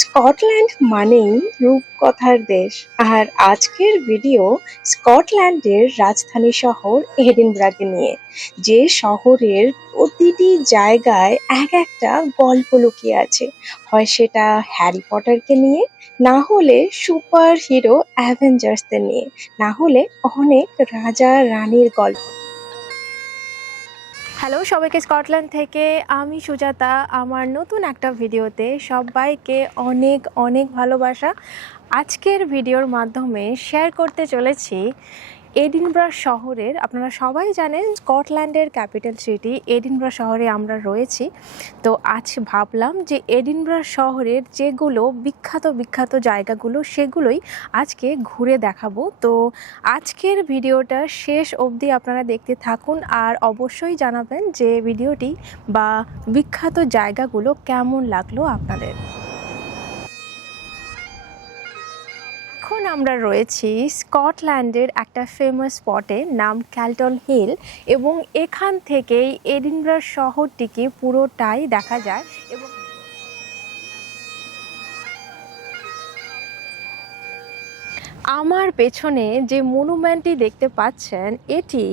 Scotland মানেই রূপকথার দেশ। আর আজকের ভিডিও স্কটল্যান্ডের রাজধানী শহর এডিনব্রাকে নিয়ে, যে শহরের প্রতিটি জায়গায় এক একটা গল্প লুকিয়ে আছে। হয় সেটা হ্যারি পটারকে নিয়ে, না হলে সুপার হিরো অ্যাভেঞ্জার্সদের নিয়ে, না হলে অনেক রাজা রানীর গল্প। হ্যালো, সবাইকে স্কটল্যান্ড থেকে আমি সুজাতা। আমার নতুন একটা ভিডিওতে সবাইকে অনেক অনেক ভালোবাসা। আজকের ভিডিওর মাধ্যমে শেয়ার করতে চলেছি এডিনব্রা শহরের, আপনারা সবাই জানেন স্কটল্যান্ডের ক্যাপিটাল সিটি, এডিনব্রা শহরে আমরা রয়েছি। তো আজ ভাবলাম যে এডিনব্রা শহরের যেগুলো বিখ্যাত বিখ্যাত জায়গাগুলো, সেগুলোই আজকে ঘুরে দেখাবো। তো আজকের ভিডিওটা শেষ অবধি আপনারা দেখতে থাকুন আর অবশ্যই জানাবেন যে ভিডিওটি বা বিখ্যাত জায়গাগুলো কেমন লাগল আপনাদের। এখন আমরা রয়েছি স্কটল্যান্ডের একটা ফেমাস স্পটে নাম ক্যালটন হিল এবং এখান থেকেই এডিনব্রা শহরটিকে পুরোটাই দেখা যায় এবং আমার পেছনে যে মনুমেন্টটি দেখতে পাচ্ছেন, এটি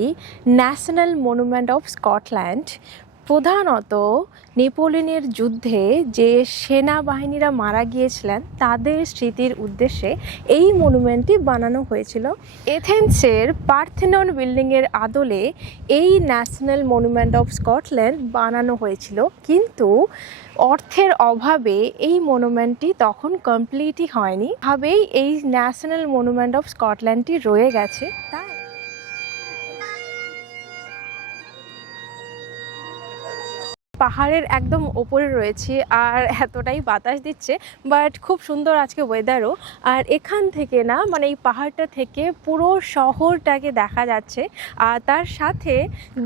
ন্যাশনাল মনুমেন্ট অফ স্কটল্যান্ড প্রধানত নেপোলিয়নের যুদ্ধে যে সেনাবাহিনীরা মারা গিয়েছিলেন, তাদের স্মৃতির উদ্দেশ্যে এই মনুমেন্টটি বানানো হয়েছিল। এথেন্সের পার্থেনন বিল্ডিংয়ের আদলে এই ন্যাশনাল মনুমেন্ট অফ স্কটল্যান্ড বানানো হয়েছিল। কিন্তু অর্থের অভাবে এই মনুমেন্টটি তখন কমপ্লিটই হয়নি। ভাবেই এই ন্যাশনাল মনুমেন্ট অফ স্কটল্যান্ডটি রয়ে গেছে। তাই পাহাড়ের একদম ওপরে রয়েছি আর এতটাই বাতাস দিচ্ছে বাট খুব সুন্দর আজকে ওয়েদারও আর এখান থেকে না মানে এই পাহাড়টা থেকে পুরো শহরটাকে দেখা যাচ্ছে। আর তার সাথে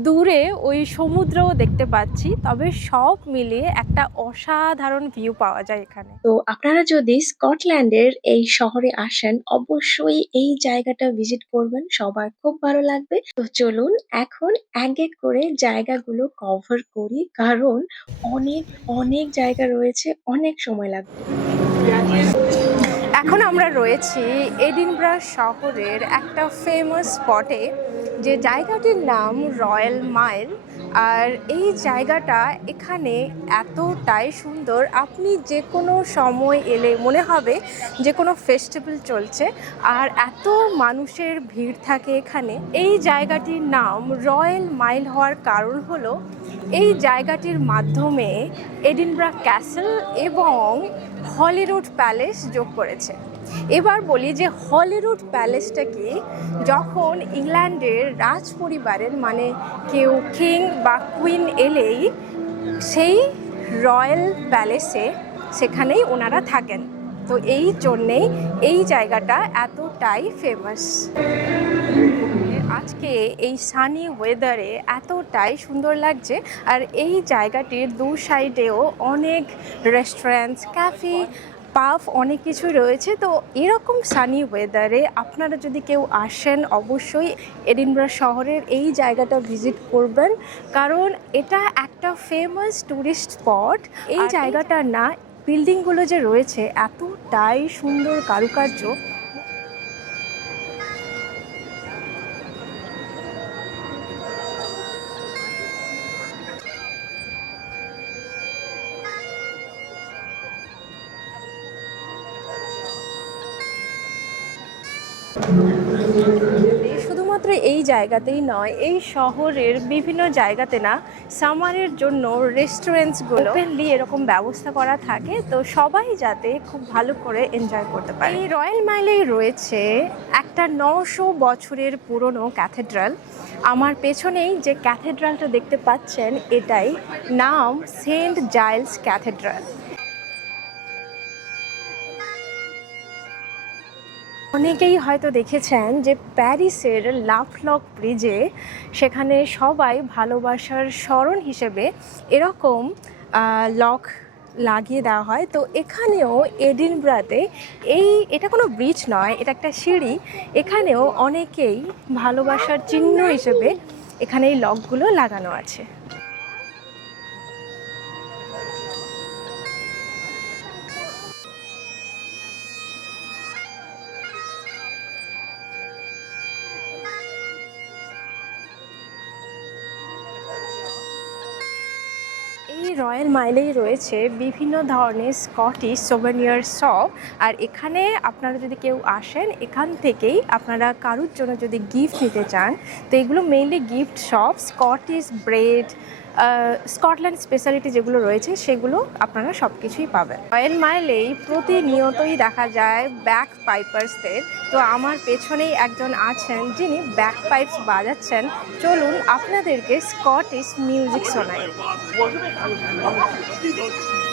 দূরে ওই সমুদ্রও দেখতে পাচ্ছি, তবে সব মিলিয়ে একটা অসাধারণ ভিউ পাওয়া যায় এখানে। তো আপনারা যদি স্কটল্যান্ডের এই শহরে আসেন, অবশ্যই এই জায়গাটা ভিজিট করবেন, সবার খুব ভালো লাগবে। তো চলুন এখন এক এক করে জায়গাগুলো কভার করি, কারণ অনেক অনেক জায়গা রয়েছে, অনেক সময় লাগবে। এখন আমরা রয়েছি এডিনব্রা শহরের একটা ফেমাস স্পটে যে জায়গাটির নাম রয়্যাল মাইল। আর এই জায়গাটা এখানে এতটাই সুন্দর। আপনি যে কোনো সময় এলে মনে হবে যে কোনো ফেস্টিভ্যাল চলছে আর এত মানুষের ভিড় থাকে এখানে। এই জায়গাটির নাম রয়্যাল মাইল হওয়ার কারণ হলো এই জায়গাটির মাধ্যমে এডিনব্রা ক্যাসেল এবং হলিউড প্যালেস যোগ করেছে। এবার বলি যে হলিউড প্যালেসটা কি? যখন ইংল্যান্ডের রাজ পরিবারের মানে কেউ কিং বা কুইন এলেই সেই রয়্যাল প্যালেসে সেখানেই ওনারা থাকেন। তো এই জন্যেই এই জায়গাটা এতটাই ফেমাস আজকে এই সানি ওয়েদারে এতটাই সুন্দর লাগছে আর এই জায়গাটির দু সাইডেও অনেক রেস্টুরেন্টস ক্যাফে পাফ অনেক কিছু রয়েছে। তো এরকম সানি ওয়েদারে আপনারা যদি কেউ আসেন অবশ্যই এডিনব্রা শহরের এই জায়গাটা ভিজিট করবেন। কারণ এটা একটা ফেমাস ট্যুরিস্ট স্পট এই জায়গাটা না বিল্ডিংগুলো যে রয়েছে এতটাই সুন্দর কারুকার্য। শুধুমাত্র এই জায়গাতেই নয়, এই শহরের বিভিন্ন জায়গাতে না, সামারের জন্য রেস্টুরেন্টসগুলো ওপেনলি এরকম ব্যবস্থা করা থাকে। তো সবাই যাতে খুব ভালো করে এনজয় করতে পারে। এই রয়্যাল মাইলেই রয়েছে একটা নশো বছরের পুরনো ক্যাথেড্রাল আমার পেছনেই যে ক্যাথেড্রালটা দেখতে পাচ্ছেন, এটাই নাম সেন্ট জাইলস ক্যাথেড্রাল অনেকেই হয়তো দেখেছেন যে প্যারিসের লাফলক ব্রিজে সেখানে সবাই ভালোবাসার স্মরণ হিসেবে এরকম লক লাগিয়ে দেওয়া হয়। তো এখানেও এডিনব্রাতে এই, এটা কোনো ব্রিজ নয়, এটা একটা সিঁড়ি। এখানেও অনেকেই ভালোবাসার চিহ্ন হিসেবে এখানে এই লকগুলো লাগানো আছে। রয়্যাল মাইলেই রয়েছে বিভিন্ন ধরনের স্কটিশ সোভেনিয়ার শপ আর এখানে আপনারা যদি কেউ আসেন, এখান থেকেই আপনারা কারুর জন্য যদি গিফট নিতে চান, তো এগুলো mainly gift shop Scottish bread Scotland speciality যেগুলো রয়েছে, সেগুলো আপনারা সব কিছুই পাবেন। রয়্যাল মাইলেই প্রতিনিয়তই দেখা যায় ব্যাক পাইপার্সদের তো আমার পেছনেই একজন আছেন, যিনি ব্যাক পাইপস বাজাচ্ছেন। চলুন আপনাদেরকে Scottish music Auf die Nutzen.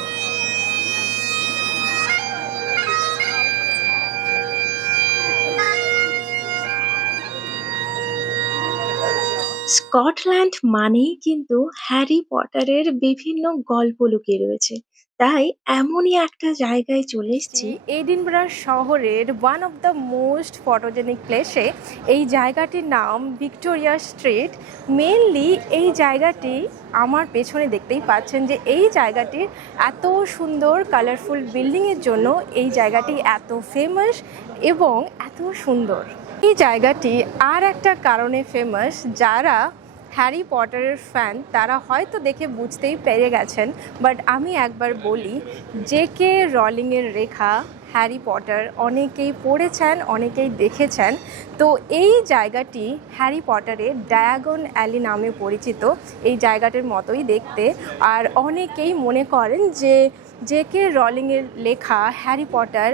Scotland মানেই কিন্তু হ্যারি পটারের বিভিন্ন গল্প লুকিয়ে রয়েছে। তাই এমনই একটা জায়গায় চলে এসেছি। এডিনবরা শহরের one of the most photogenic প্লেসে এই জায়গাটির নাম ভিক্টোরিয়া স্ট্রিট। মেনলি এই জায়গাটি আমার পেছনে দেখতেই পাচ্ছেন যে এই জায়গাটির এত সুন্দর কালারফুল বিল্ডিংয়ের জন্য এই জায়গাটি এত ফেমাস এবং এত সুন্দর। এই জায়গাটি আর একটা কারণে ফেমাস যারা হ্যারি পটারের ফ্যান তারা হয়তো দেখে বুঝতেই পেরে গেছেন। বাট আমি একবার বলি যে কে রলিংয়ের রেখা হ্যারি পটার অনেকেই পড়েছেন, অনেকেই দেখেছেন। তো এই জায়গাটি হ্যারি পটারে ডায়াগন অ্যালি নামে পরিচিত। এই জায়গাটির মতোই দেখতে। আর অনেকেই মনে করেন যে জে কে রলিংয়ের লেখা হ্যারি পটার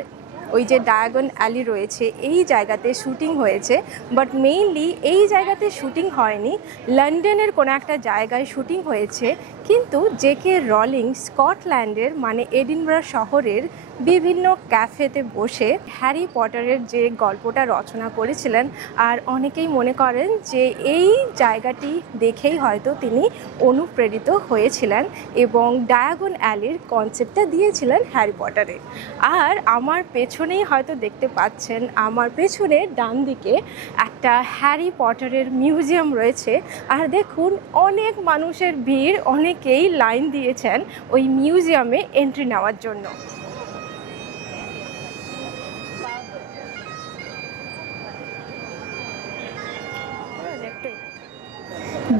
ওই যে ডায়াগন অ্যালি রয়েছে, এই জায়গাতে শুটিং হয়েছে বাট মেইনলি এই জায়গাতে শুটিং হয়নি। লন্ডনের কোনো একটা জায়গায় শুটিং হয়েছে, কিন্তু জেকে রলিং স্কটল্যান্ডের মানে এডিনবরা শহরের বিভিন্ন ক্যাফেতে বসে হ্যারি পটারের যে গল্পটা রচনা করেছিলেন, আর অনেকেই মনে করেন যে এই জায়গাটি দেখেই হয়তো তিনি অনুপ্রেরিত হয়েছিলেন এবং ডায়াগন অ্যালির কনসেপ্টটা দিয়েছিলেন হ্যারি পটারে। আর আমার পেছনেই হয়তো দেখতে পাচ্ছেন, আমার পেছনে ডান দিকে একটা হ্যারি পটারের মিউজিয়াম রয়েছে। আর দেখুন, অনেক মানুষের ভিড়, অনেকেই লাইন দিয়েছেন ওই মিউজিয়ামে এন্ট্রি নেওয়ার জন্য।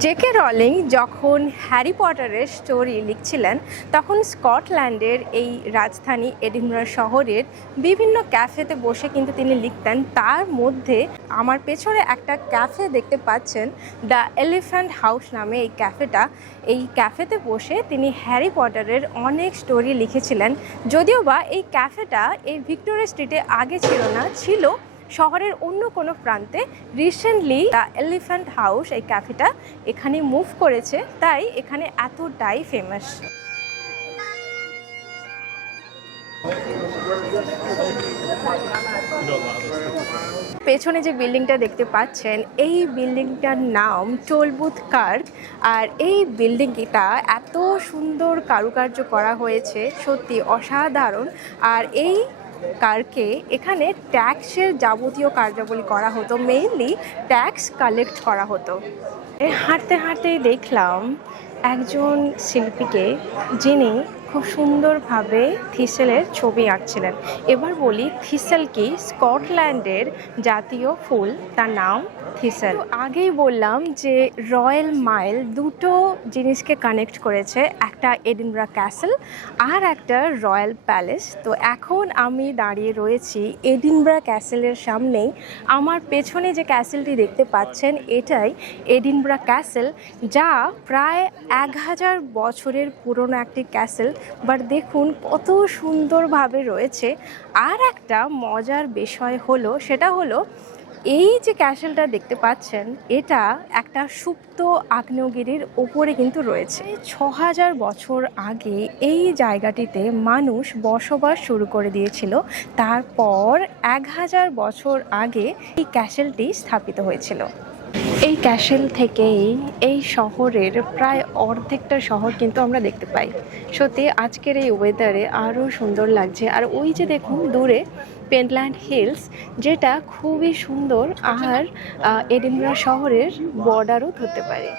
জেকে রলিং যখন হ্যারি পটারের স্টোরি লিখছিলেন, তখন স্কটল্যান্ডের এই রাজধানী এডিনবরা শহরের বিভিন্ন ক্যাফেতে বসে কিন্তু তিনি লিখতেন। তার মধ্যে আমার পেছনে একটা ক্যাফে দেখতে পাচ্ছেন দ্য এলিফ্যান্ট হাউস নামে এই ক্যাফেটা এই ক্যাফেতে বসে তিনি হ্যারি পটারের অনেক স্টোরি লিখেছিলেন। যদিও বা এই ক্যাফেটা এই ভিক্টোরিয়া স্ট্রিটে আগে ছিল না, ছিল শহরের অন্য কোনো প্রান্তে রিসেন্টলি দ্য এলিফ্যান্ট হাউস এই ক্যাফেটা এখানে মুভ করেছে। তাই এখানে এতটাই ফেমাস পেছনে যে বিল্ডিংটা দেখতে পাচ্ছেন, এই বিল্ডিংটার নাম টোলবুথ কার্ক আর এই বিল্ডিংটা এত সুন্দর কারুকার্য করা হয়েছে, সত্যি অসাধারণ। আর এই কারকে এখানে ট্যাক্সের যাবতীয় কার্যাবলী করা হতো মেইনলি ট্যাক্স কালেক্ট করা হতো। হাঁটতে হাঁটতেই দেখলাম একজন শিল্পীকে যিনি খুব সুন্দরভাবে থিসেলের ছবি আঁকছিলেন। এবার বলি থিসেল কি? স্কটল্যান্ডের জাতীয় ফুল, তার নাম থিসেল। আগেই বললাম যে রয়্যাল মাইল দুটো জিনিসকে কানেক্ট করেছে, একটা এডিনব্রা ক্যাসেল আর একটা রয়্যাল প্যালেস। তো এখন আমি দাঁড়িয়ে রয়েছি এডিনব্রা ক্যাসেলের সামনেই। আমার পেছনে যে ক্যাসেলটি দেখতে পাচ্ছেন, এটাই এডিনব্রা ক্যাসেল, যা প্রায় এক হাজার বছরের পুরনো একটি ক্যাসেল। বাট দেখুন কত সুন্দরভাবে রয়েছে। আর একটা মজার বিষয় হলো, সেটা হলো এই যে ক্যাসেলটা দেখতে পাচ্ছেন, এটা একটা সুপ্ত আগ্নেয়গিরির ওপরে কিন্তু রয়েছে। ছ হাজার বছর আগে এই জায়গাটিতে মানুষ বসবাস শুরু করে দিয়েছিল। তারপর এক হাজার বছর আগে এই ক্যাসেলটি স্থাপিত হয়েছিল। এই ক্যাসেল থেকেই এই শহরের প্রায় অর্ধেকটা শহর কিন্তু আমরা দেখতে পাই। সত্যি আজকের এই ওয়েদারে আরও সুন্দর লাগছে। আর ওই যে দেখুন দূরে পেন্টল্যান্ড হিলস যেটা খুবই সুন্দর আর আহ, শহরের বর্ডারও ধরতে পারে।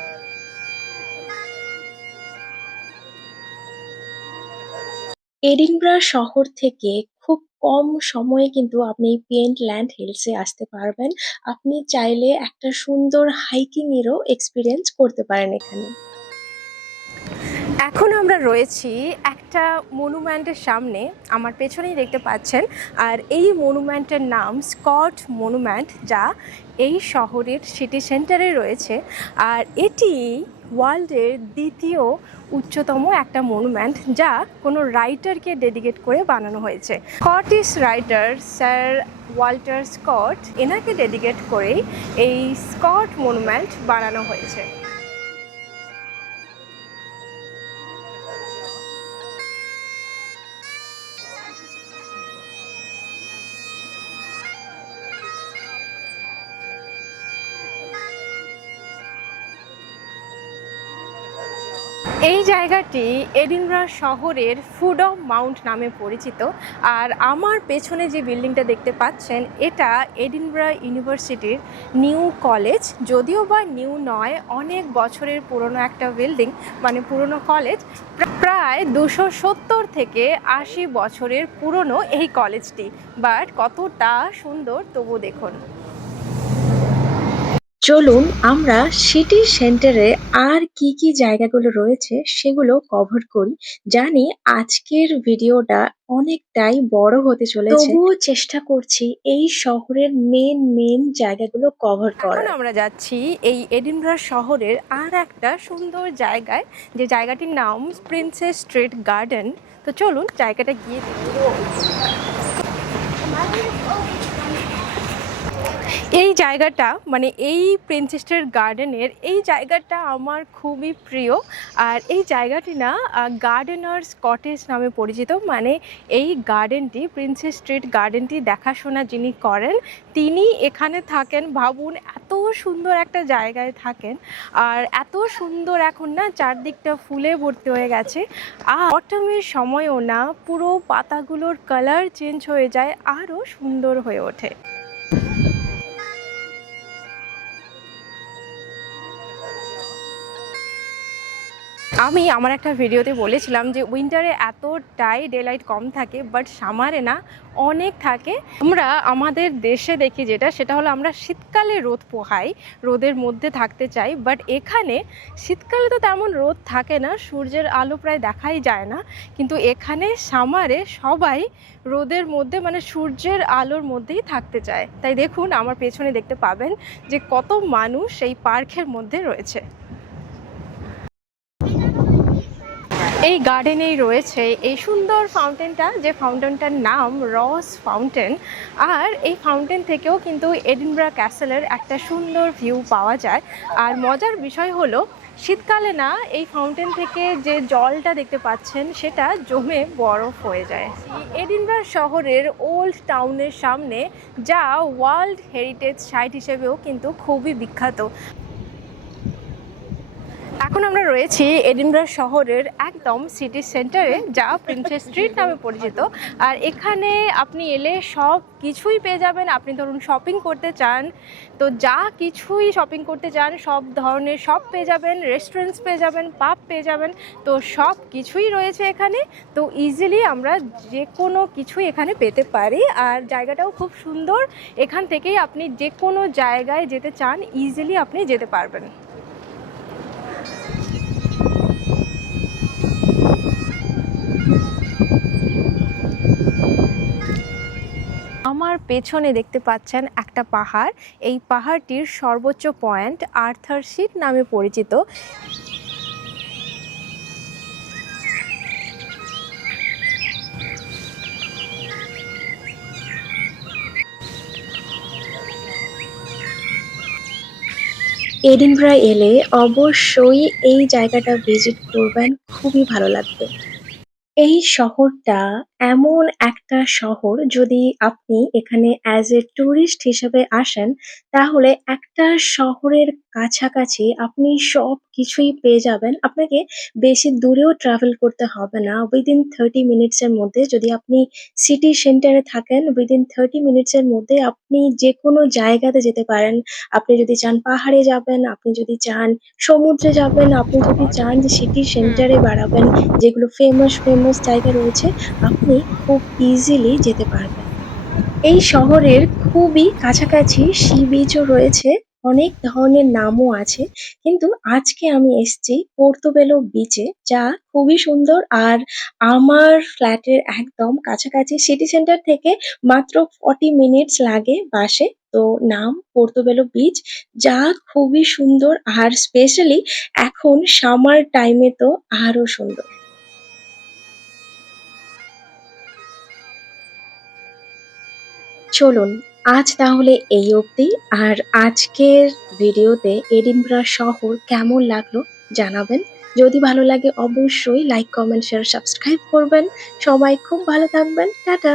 এডিনব্রা শহর থেকে কম সময়ে কিন্তু আপনি এই পেন্টল্যান্ড হিলসে আসতে পারবেন। আপনি চাইলে একটা সুন্দর হাইকিং এরও এক্সপিরিয়েন্স করতে পারেন এখানে। এখন আমরা রয়েছি একটা মনুমেন্টের সামনে। আমার পেছনেই দেখতে পাচ্ছেন। আর এই মনুমেন্টের নাম স্কট মনুমেন্ট যা এই শহরের সিটি সেন্টারে রয়েছে। আর এটি ওয়ার্ল্ডের দ্বিতীয় উচ্চতম একটা মনুমেন্ট যা কোনো রাইটারকে ডেডিকেট করে বানানো হয়েছে। Scottish writer sir Walter Scott, এনাকে ডেডিকেট করেই এই স্কট মনুমেন্ট বানানো হয়েছে। এই জায়গাটি এডিনব্রা শহরের ফুড অফ মাউন্ট নামে পরিচিত। আর আমার পেছনে যে বিল্ডিংটা দেখতে পাচ্ছেন, এটা এডিনব্রা ইউনিভার্সিটির নিউ কলেজ। যদিও বা নিউ নয়, অনেক বছরের পুরনো একটা বিল্ডিং মানে পুরনো কলেজ। প্রায় দুশো সত্তর থেকে আশি বছরের পুরনো এই কলেজটি। বাট কতটা সুন্দর তবু দেখুন। চলুন আমরা সিটি সেন্টারে আর কি কি জায়গাগুলো রয়েছে সেগুলো কভার করি। জানি আজকের ভিডিওটা অনেকটাই বড় হতে চলেছে। তবুও চেষ্টা করছি এই শহরের মেন মেন জায়গাগুলো কভার এখন করার আমরা যাচ্ছি এই এডিনব্রা শহরের আর একটা সুন্দর জায়গায়, যে জায়গাটির নাম প্রিন্সেস স্ট্রিট গার্ডেন তো চলুন জায়গাটা গিয়ে দেখি। এই জায়গাটা মানে এই প্রিন্সেস স্ট্রিট গার্ডেনের এই জায়গাটা আমার খুবই প্রিয়। আর এই জায়গাটি না গার্ডেনার্স কটেজ নামে পরিচিত। মানে এই গার্ডেনটি প্রিন্সেস স্ট্রিট গার্ডেনটি দেখাশোনা যিনি করেন, তিনি এখানে থাকেন। ভাবুন, এত সুন্দর একটা জায়গায় থাকেন। আর এত সুন্দর এখন না, চারদিকটা ফুলে ভর্তি হয়ে গেছে। আর অটমের সময়ও না, পুরো পাতাগুলোর কালার চেঞ্জ হয়ে যায়, আরও সুন্দর হয়ে ওঠে। আমি আমার একটা ভিডিওতে বলেছিলাম যে উইন্টারে এতটাই ডে লাইট কম থাকে, বাট সামারে না, অনেক থাকে। আমরা আমাদের দেশে দেখি যেটা, সেটা হলো আমরা শীতকালে রোদ পোহাই, রোদের মধ্যে থাকতে চাই, বাট এখানে শীতকালে তো তেমন রোদ থাকে না, সূর্যের আলো প্রায় দেখাই যায় না, কিন্তু এখানে সামারে সবাই রোদের মধ্যে মানে সূর্যের আলোর মধ্যেই থাকতে চায়। তাই দেখুন, আমার পেছনে দেখতে পাবেন যে কত মানুষ এই পার্কের মধ্যে রয়েছে। এই গার্ডেনেই রয়েছে এই সুন্দর ফাউন্টেনটা যে ফাউন্টেনটার নাম রস ফাউন্টেন আর এই ফাউন্টেন থেকেও কিন্তু এডিনব্রা ক্যাসেলের একটা সুন্দর ভিউ পাওয়া যায়। আর মজার বিষয় হলো, শীতকালে না, এই ফাউন্টেন থেকে যে জলটা দেখতে পাচ্ছেন, সেটা জমে বরফ হয়ে যায়। এডিনব্রা শহরের ওল্ড টাউনের সামনে, যা ওয়ার্ল্ড হেরিটেজ সাইট হিসেবেও কিন্তু খুবই বিখ্যাত। এখন আমরা রয়েছি এডিনব্রা শহরের একদম সিটি সেন্টারে যা প্রিন্সেস স্ট্রিট নামে পরিচিত। আর এখানে আপনি এলে সব কিছুই পেয়ে যাবেন। আপনি ধরুন শপিং করতে চান, তো যা কিছুই শপিং করতে চান, সব ধরনের সব পেয়ে যাবেন রেস্টুরেন্টস পেয়ে যাবেন পাব পেয়ে যাবেন, তো সব কিছুই রয়েছে এখানে। তো ইজিলি আমরা যে কোনো কিছুই এখানে পেতে পারি। আর জায়গাটাও খুব সুন্দর। এখান থেকেই আপনি যে কোনো জায়গায় যেতে চান ইজিলি আপনি যেতে পারবেন। আমার পেছনে দেখতে পাচ্ছেন একটা পাহাড়। এই পাহাড়টির সর্বোচ্চ পয়েন্ট আর্থার সিট নামে পরিচিত। এডিনব্রা এলে অবশ্যই এই জায়গাটা ভিজিট করবেন, খুবই ভালো লাগবে। এই শহরটা এমন একটা শহর যদি আপনি এখানে অ্যাজ এ টুরিস্ট হিসেবে আসেন, তাহলে একটা শহরের কাছাকাছি আপনি সব কিছুই পেয়ে যাবেন। আপনাকে বেশি দূরেও ট্রাভেল করতে হবে না। উইদিন থার্টি মিনিটসের মধ্যে যদি আপনি সিটি সেন্টারে থাকেন উইদিন থার্টি মিনিটসের মধ্যে আপনি যে কোনো জায়গাতে যেতে পারেন। আপনি যদি চান পাহাড়ে যাবেন, আপনি যদি চান সমুদ্রে যাবেন, আপনি যদি চান যে সিটি সেন্টারে বেড়াবেন, যেগুলো ফেমাস ফেমাস জায়গা রয়েছে, আপনি খুব ইজিলি যেতে পারবেন। এই শহরের খুবই কাছাকাছি সি বিচও রয়েছে। অনেক ধরনের নামও আছে। কিন্তু আজকে আমি এসেছি পোর্তোবেলো বিচে যা খুবই সুন্দর আর আমার ফ্ল্যাটের একদম কাছাকাছি সিটি সেন্টার থেকে মাত্র ফর্টি মিনিটস লাগে বাসে। তো নাম পোর্তোবেলো বিচ যা খুবই সুন্দর আর স্পেশালি এখন সামার টাইমে তো আরও সুন্দর। চলুন আজ তাহলে এই অবধি। আর আজকের ভিডিওতে এডিনব্রা শহর কেমন লাগল জানাবেন। যদি ভালো লাগে অবশ্যই লাইক, কমেন্ট শেয়ার সাবস্ক্রাইব করবেন। সবাই খুব ভালো থাকবেন। টাটা।